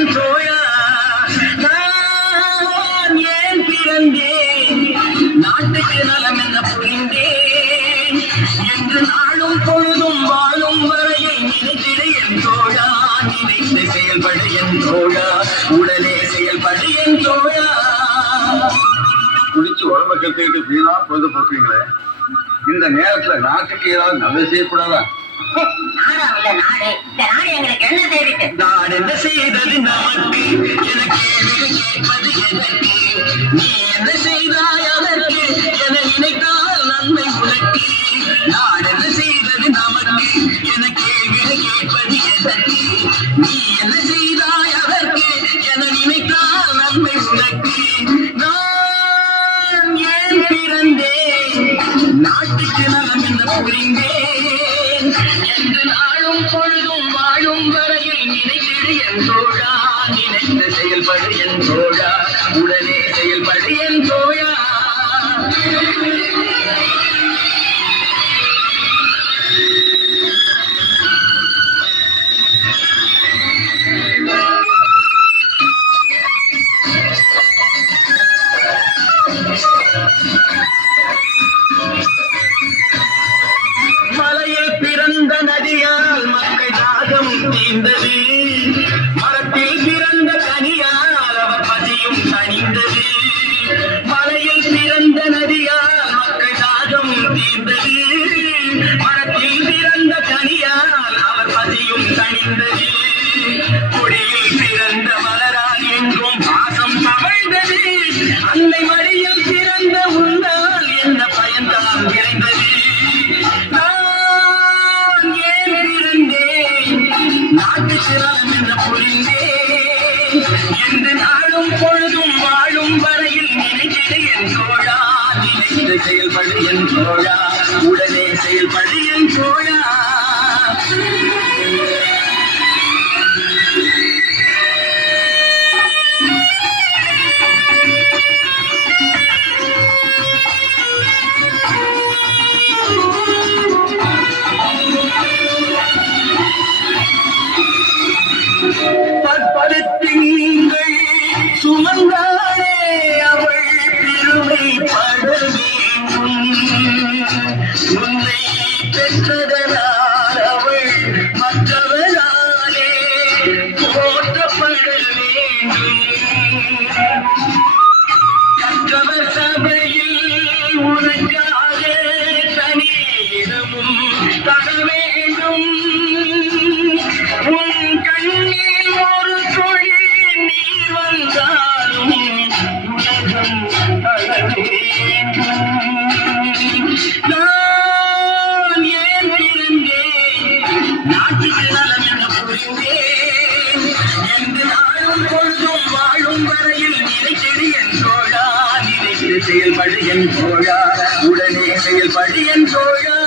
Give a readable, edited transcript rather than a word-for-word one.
என் தோழா நான் ஏன் பிறந்தேன் நாட்டுக்கு நலம் என்ன புரிந்தேன் என்று நாளும் பொழுதும் வாழும் வரையை நினைத்திட என் தோழா நினைத்து செயல்பட என் தோழா உடனே செயல்பட என் தோழா. குடிச்சு உடம்ப கத்துக்கிட்டு வீணா பொழுது போக்குவீங்களே, இந்த நேரத்துல நாட்டுக்கு ஏதாவது நல்லது செய்யக்கூடாதா? நான் என்ன செய்தது நமக்கு என கேள்வி கேட்பது எதற்கு? நீ என்ன செய்தாய் அதற்கு என நினைத்தால் நன்மை உனக்கு. நான் என்ன செய்தது நமக்கு என கேள்வி கேட்பது எதற்கு? நீ என்ன செய்தாய் அதற்கு என நினைத்தால் நன்மை உனக்கு. நான் ஏன் பிறந்தேன் நாட்டுக்கு நலம் என்ன புரிந்தேன் என்று நாளும் பொழுதும் வாழும் வரையில் நினைத்திடு என் தோழா நினைத்து செயல்படு என் தோழா உடனே செயல்படு என் தோழா. மலையில் பிறந்த நதியால் மக்கள் தாகம் தீர்ந்தது, மரத்தில் பிறந்த கனியால் அவர் பசியும் தணிந்தது. மலையில் பிறந்த நதியால் மக்கள் தாகம் தீர்ந்தது, மரத்தில் பிறந்த கனியால் அவர் பசியும் தணிந்தது. கொடியில் பிறந்த மலரால் என்றும் பாசம் தவழ்ந்தது, அன்னை மடியில் பிறந்த உண்டால் என்ன பயன்தான் விளைந்தது. நாட்டுக்கு நலம் என்ன புரிந்தேன் என்று நாளும் பொழுதும் வாழும் வரையில் நினைத்திடு என் தோழா நினைத்து செயல்படு என் தோழா உடனே செயல்படு என் தோழா. பற்படுத்திங்கள் சுமந்தாளே அவள் பெருமைப்பட வேண்டும், உன்னை பெற்றதனால் அவள் மற்றவராலே போற்றப்பட வேண்டும். கற்றவர் சபையில் உனக்காக தனி இடமும் தர வேண்டும். உன் கண்ணில் ஒரு துளி நீர் வந்தாலும் உலகம் தர வேண்டும். நான் ஏன் பிறந்தேன் நாட்டுக்கு நலம் என புரிந்தேன் என்று நாளும் பொழுதும் வாழும் வரையில் நினைத்திடு என் தோழா நினைத்து செயல்படு என் தோழா உடனே செயல்படு என் தோழா.